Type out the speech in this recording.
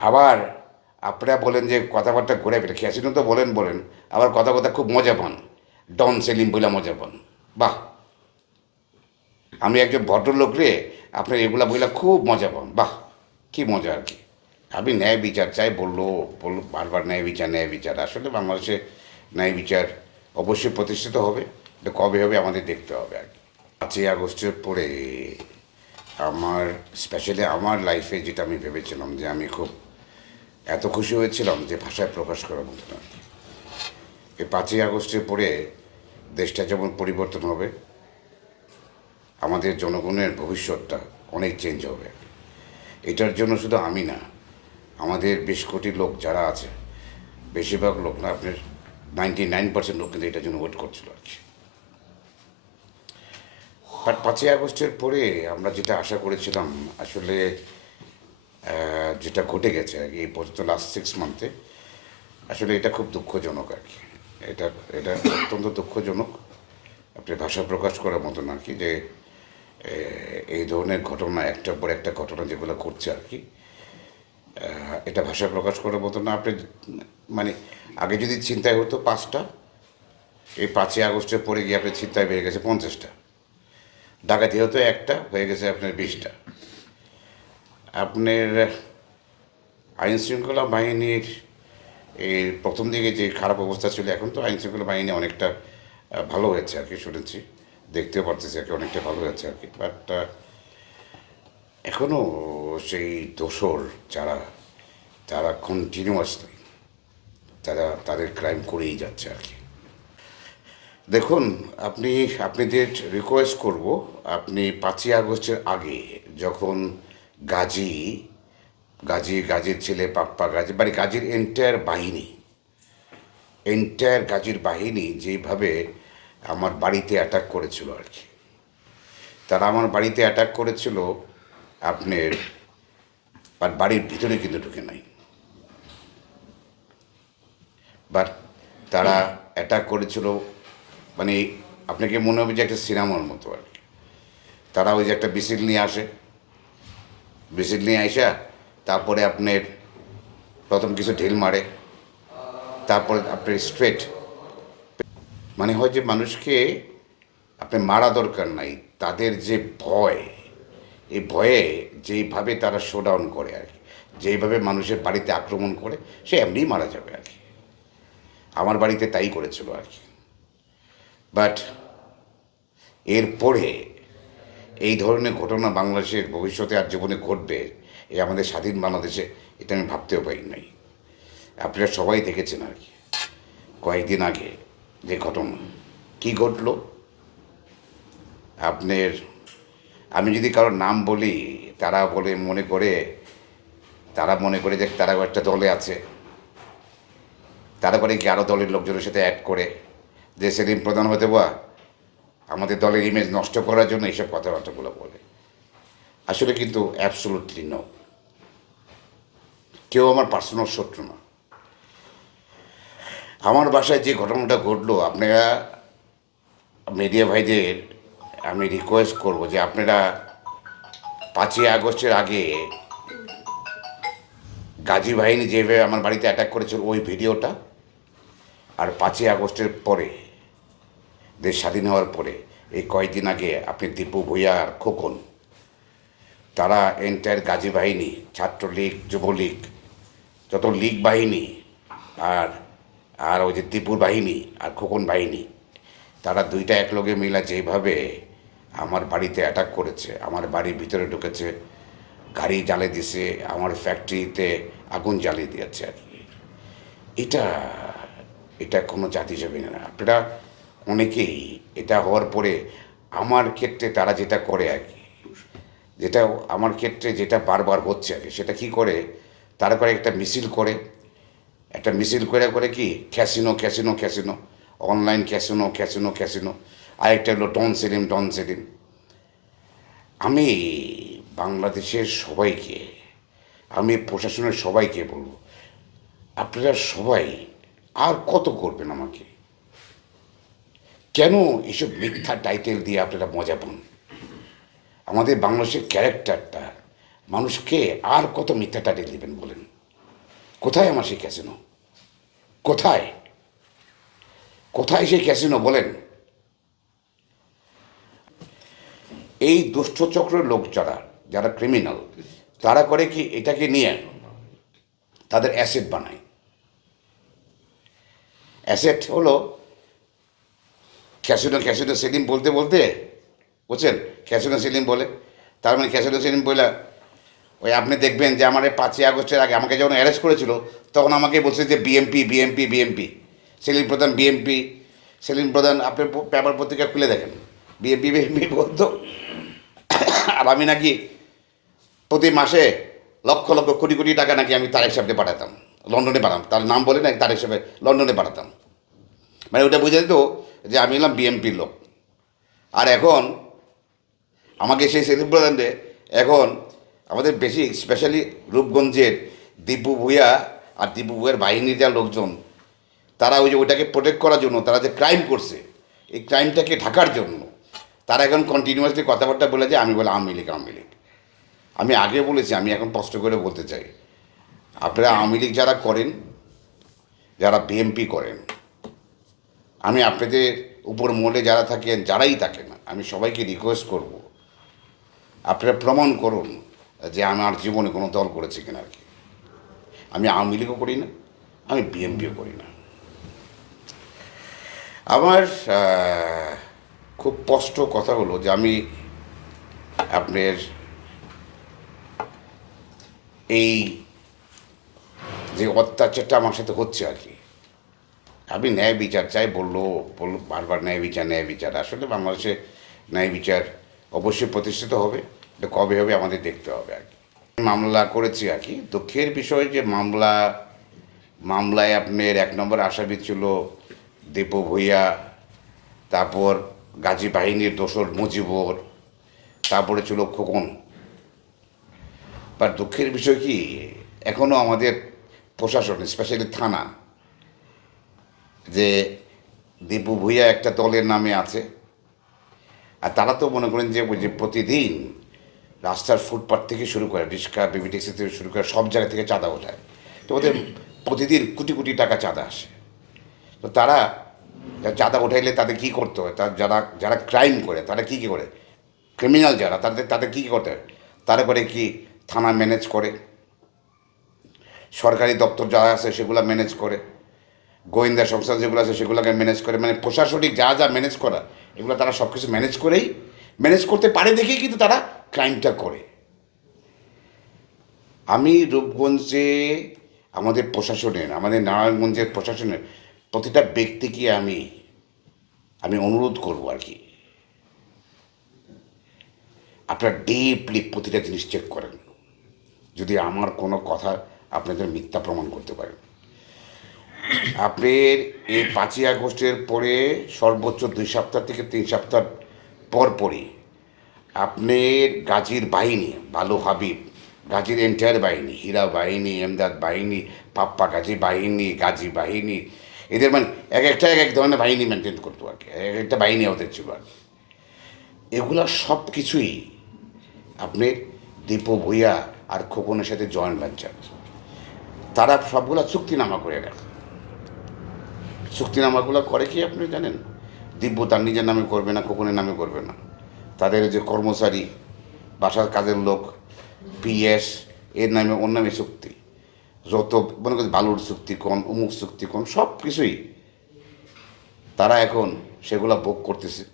আবার আপনারা বলেন যে কথাবার্তা ঘুরে ফিরে ক্যাসিনো তো বলেন বলেন, আবার কথা কথা খুব মজা পান। ডন সেলিম বলে মজা পান। বাহ! আমি একজন ভদ্রলোক রে, আপনার এগুলা বইলা খুব মজা পান। বাহ! কি মজা আর কি। আমি ন্যায় বিচার চাই বলল বলল বারবার ন্যায় বিচার ন্যায় বিচার। আসলে বাংলাদেশে ন্যায় বিচার অবশ্যই প্রতিষ্ঠিত হবে। এটা কবে হবে আমাদের দেখতে হবে আর কি। পাঁচই আগস্টের পরে আমার স্পেশালি আমার লাইফে যেটা আমি ভেবেছিলাম যে আমি খুব এত খুশি হয়েছিলাম যে ভাষায় প্রকাশ করার মতো না। এই পাঁচই আগস্টের পরে দেশটা যেমন পরিবর্তন হবে, আমাদের জনগণের ভবিষ্যৎটা অনেক চেঞ্জ হবে। এটার জন্য শুধু আমি না, আমাদের বেশ কোটি লোক যারা আছে, বেশিরভাগ লোক না, আপনার নাইনটি নাইন পার্সেন্ট লোক কিন্তু এটার জন্য ওয়েট করছিল আর কি। বাট পাঁচই আগস্টের পরে আমরা যেটা আশা করেছিলাম, আসলে যেটা ঘটে গেছে আর কি, এই পর্যন্ত লাস্ট সিক্স মান্থে আসলে এটা খুব দুঃখজনক আর কি। এটা এটা অত্যন্ত দুঃখজনক। আপনি ভাষা প্রকাশ করার মতন আর কি যে এই ধরনের ঘটনা, একটার পর একটা ঘটনা যেগুলো ঘটছে আর কি এটা ভাষা প্রকাশ করার মতো না। আপনি মানে আগে যদি চিন্তায় হতো পাঁচটা, এই পাঁচই আগস্টের পরে গিয়ে আপনার চিন্তায় বেড়ে গেছে পঞ্চাশটা। ডাকাতি হতো একটা, হয়ে গেছে আপনার বিশটা। আপনার আইন শৃঙ্খলা বাহিনীর এই প্রথম দিকে যে খারাপ অবস্থা ছিল, এখন তো আইন শৃঙ্খলা বাহিনী অনেকটা ভালো হয়েছে আর কি শুনেছি। দেখতেও পারতেছি আর কি অনেকটা ভালো হয়েছে আর কি। বাট এখনও সেই দোসর যারা তারা কন্টিনিউয়াসলি তারা তাদের ক্রাইম করেই যাচ্ছে আর কি। দেখুন, আপনি, আপনাদের রিকোয়েস্ট করব, আপনি পাঁচই আগস্টের আগে যখন গাজী গাজী, গাজীর ছেলে, পাপ্পা গাজী মানে গাজীর এন্টায়ার বাহিনী। এন্টায়ার গাজীর বাহিনী যেভাবে আমার বাড়িতে অ্যাটাক করেছিল আর কি। তারা আমার বাড়িতে অ্যাটাক করেছিল, আপনার, আর বাড়ির ভিতরে কিন্তু ঢুকে নাই। বাট তারা অ্যাটাক করেছিল মানে আপনাকে মনে হবে যে একটা সিনেমার মতো আর কি। তারা ওই যে একটা বিসিল নিয়ে আসে বিসিল নিয়ে আইসা, তারপরে আপনার প্রথম কিছু ঢিল মারে, তারপরে আপনার স্ট্রেট মানে হয় যে মানুষকে আপনি মারা দরকার নাই, তাদের যে ভয়, এই ভয়ে যেইভাবে তারা শোডাউন করে আর কি, যেইভাবে মানুষের বাড়িতে আক্রমণ করে, সে এমনিই মারা যাবে আর কি। আমার বাড়িতে তাই করেছিল আর কি। বাট এরপরে এই ধরনের ঘটনা বাংলাদেশের ভবিষ্যতে আর জীবনে ঘটবে, এই আমাদের স্বাধীন বাংলাদেশে, এটা আমি ভাবতেও পারি নাই। আপনারা সবাই দেখেছেন আর কি, কয়েকদিন আগে যে ঘটনা, কি ঘটলো? আপনার, আমি যদি কারোর নাম বলি, তারা বলে, মনে করে, তারা মনে করে যে তারা একটা দলে আছে তারপরে কি আরও দলের লোকজনের সাথে অ্যাড করে, যে সেদিন প্রধান হতে বা আমাদের দলের ইমেজ নষ্ট করার জন্য এইসব কথাবার্তাগুলো বলে। আসলে কিন্তু অ্যাবসোলুটলি নো কেউ আমার পার্সোনাল শত্রু না। আমার বাসায় যে ঘটনাটা ঘটলো, আপনারা মিডিয়া ভাইদের আমি রিকোয়েস্ট করব যে আপনারা পাঁচই আগস্টের আগে গাজী বাহিনী যেভাবে আমার বাড়িতে অ্যাটাক করেছিল ওই ভিডিওটা, আর পাঁচই আগস্টের পরে দেশ স্বাধীন হওয়ার পরে এই কয়েকদিন আগে আপনি দীপু আর খোকন, তারা এন্টায়ার গাজী বাহিনী, ছাত্রলীগ, যুবলীগ, যত লীগ বাহিনী আর আর ওই যে ত্রিপুর বাহিনী আর খোকন বাহিনী, তারা দুইটা একলগে মিলা যেভাবে আমার বাড়িতে অ্যাটাক করেছে, আমার বাড়ির ভিতরে ঢুকেছে, গাড়ি জ্বালে দিছে, আমার ফ্যাক্টরিতে আগুন জ্বালিয়ে দিয়েছে আর কি। এটা এটা কোনো জাতি হিসেবে না। আপনারা অনেকেই এটা হওয়ার পরে আমার ক্ষেত্রে তারা যেটা করে আর কি। যেটা আমার ক্ষেত্রে যেটা বারবার হচ্ছে আর কি, সেটা কি করে? তারা করে একটা মিছিল করে। একটা মিছিল করে করে কি? Casino casino casino. Online casino casino casino. আরেকটা হলো ডন সেলিম ডন সেলিম। আমি বাংলাদেশের সবাইকে, আমি প্রশাসনের সবাইকে বলব, আপনারা সবাই আর কত করবেন আমাকে? কেন এসব মিথ্যা টাইটেল দিয়ে আপনারা মজা পান? আমাদের বাংলাদেশের ক্যারেক্টারটা মানুষকে আর কত মিথ্যা টাইটেল দেবেন বলেন? কোথায় আমার সেই ক্যাসিনো কোথায়? কোথায় সেই ক্যাসিনো বলেন? এই দুষ্টচক্রের লোক যারা যারা ক্রিমিনাল তারা করে কি এটাকে নিয়ে তাদের অ্যাসেট বানায়? অ্যাসেট হলো ক্যাসিনো ক্যাসিনো সেলিম বলতে বলতে, বুঝছেন? ক্যাসিনো সেলিম বলে। তার মানে ক্যাসিনো সেলিম বলে, ওই আপনি দেখবেন যে আমার পাঁচই আগস্টের আগে আমাকে যখন অ্যারেস্ট করেছিল, তখন আমাকে বলছে যে বিএমপি বিএমপি বিএমপি সেলিম প্রধান বিএমপি সেলিম প্রধান, আপনি পেপার পত্রিকা খুলে দেখেন। বিএমপি বিএমপি বলতো। আর আমি নাকি প্রতি মাসে লক্ষ লক্ষ, কোটি কোটি টাকা নাকি আমি তারেক সাহেবকে পাঠাতাম। লন্ডনে পাঠাতাম। তার নাম বলে না তারেক সাহেব লন্ডনে পাঠাতাম। মানে ওটা বুঝে দিত যে আমি এলাম বিএমপির লোক। আর এখন আমাকে সেই সেলিম প্রধানরে এখন আমাদের বেশি স্পেশালি রূপগঞ্জের দিব্যু ভূয়া আর দিব্যু ভূয়ার বাহিনীর যা লোকজন, তারা ওই যে ওইটাকে প্রোটেক্ট করার জন্য, তারা যে ক্রাইম করছে, এই ক্রাইমটাকে ঢাকার জন্য, তারা এখন কন্টিনিউয়াসলি কথাবার্তা বলে যে, আমি বলে আওয়ামী লীগ আওয়ামী লীগ। আমি আগে বলেছি, আমি এখন কষ্ট করে বলতে চাই, আপনারা আওয়ামী লীগ যারা করেন, যারা বিএমপি করেন আমি আপনাদের উপর মহলে যারা থাকেন, যারাই থাকেন, আমি সবাইকে রিকোয়েস্ট করব। আপনারা প্রমাণ করুন যে আমার জীবনে কোনো দল করেছে কিনা আর কি। আমি আওয়ামী লীগও করি না, আমি বিএমপিও করি না। আমার খুব স্পষ্ট কথা হলো যে আমি আপনার এই যে অত্যাচারটা আমার সাথে হচ্ছে আর কি। আমি ন্যায় বিচার চাই বলল বলল, বারবার ন্যায় বিচার ন্যায় বিচার। আসলে বাংলাদেশে ন্যায় বিচার অবশ্যই প্রতিষ্ঠিত হবে। কবে হবে আমাদের দেখতে হবে আর কি। মামলা করেছি আর কি। দুঃখের বিষয় যে মামলা, মামলায় আপনার এক নম্বর আসামি ছিল দীপু ভূঁইয়া, তারপর গাজী বাহিনীর দোসর মুজিবর, তারপরে ছিল খোকন। বাট দুঃখের বিষয় কি এখনও আমাদের প্রশাসন স্পেশালি থানা যে দীপু ভূঁইয়া একটা দলের নামে আছে। আর তারা তো মনে করেন যে যে প্রতিদিন রাস্তার ফুটপাথ থেকে শুরু করে, রিক্সা, বেবি থেকে শুরু করে, সব জায়গা থেকে চাঁদা ওঠায়। তো ওদের প্রতিদিন কোটি কোটি টাকা চাঁদা আসে। তো তারা চাঁদা উঠাইলে তাদের কী করতে হয়? তার যারা যারা ক্রাইম করে, তারা কী কী করে? ক্রিমিনাল যারা, তাদের তাদের কী কী করতে হয়? তারা করে কি থানা ম্যানেজ করে? সরকারি দপ্তর যারা আছে সেগুলো ম্যানেজ করে। গোয়েন্দা সংস্থা যেগুলো আছে সেগুলোকে ম্যানেজ করে মানে প্রশাসনিক যা যা ম্যানেজ করা, এগুলো তারা সব কিছু ম্যানেজ করেই ম্যানেজ করতে পারে দেখেই কিন্তু তারা ক্রাইমটা করে। আমি রূপগঞ্জে, আমাদের প্রশাসনের, আমাদের নারায়ণগঞ্জের প্রশাসনের প্রতিটা ব্যক্তিকে আমি আমি অনুরোধ করব আর কি। আপনারা ডিপলি প্রতিটা জিনিস চেক করেন। যদি আমার কোনো কথা আপনাদের মিথ্যা প্রমাণ করতে পারেন। আপনার এই পাঁচই আগস্টের পরে সর্বোচ্চ দুই সপ্তাহ থেকে তিন সপ্তাহ পর পরই আপনার গাজীর বাহিনী, বালু হাবিব, গাজীর এন্টায়ার বাহিনী, হীরা বাহিনী, এমদাদ বাহিনী, পাপ্পা গাজী বাহিনী গাজী বাহিনী, এদের মানে এক একটা এক এক ধরনের বাহিনী মেনটেন করতো আর কি, এক একটা বাহিনী ওদের ছিল আর। এগুলো সব কিছুই আপনার দীপু ভূঁইয়া আর খোকনের সাথে জয়েন্ট ভেঞ্চার তারা সবগুলা চুক্তিনামা করে রাখে চুক্তিনামাগুলো করে কি আপনি জানেন? দিব্য তার নিজের নামে করবে না খোকনের নামে করবে না। তাদের যে কর্মচারী, বাসার কাজের লোক পিএস এর নামে ওর নামে চুক্তি যত মনে করছে বালুর চুক্তি কোন অমুক চুক্তি কোন সব কিছুই তারা এখন সেগুলো ভোগ করতেছে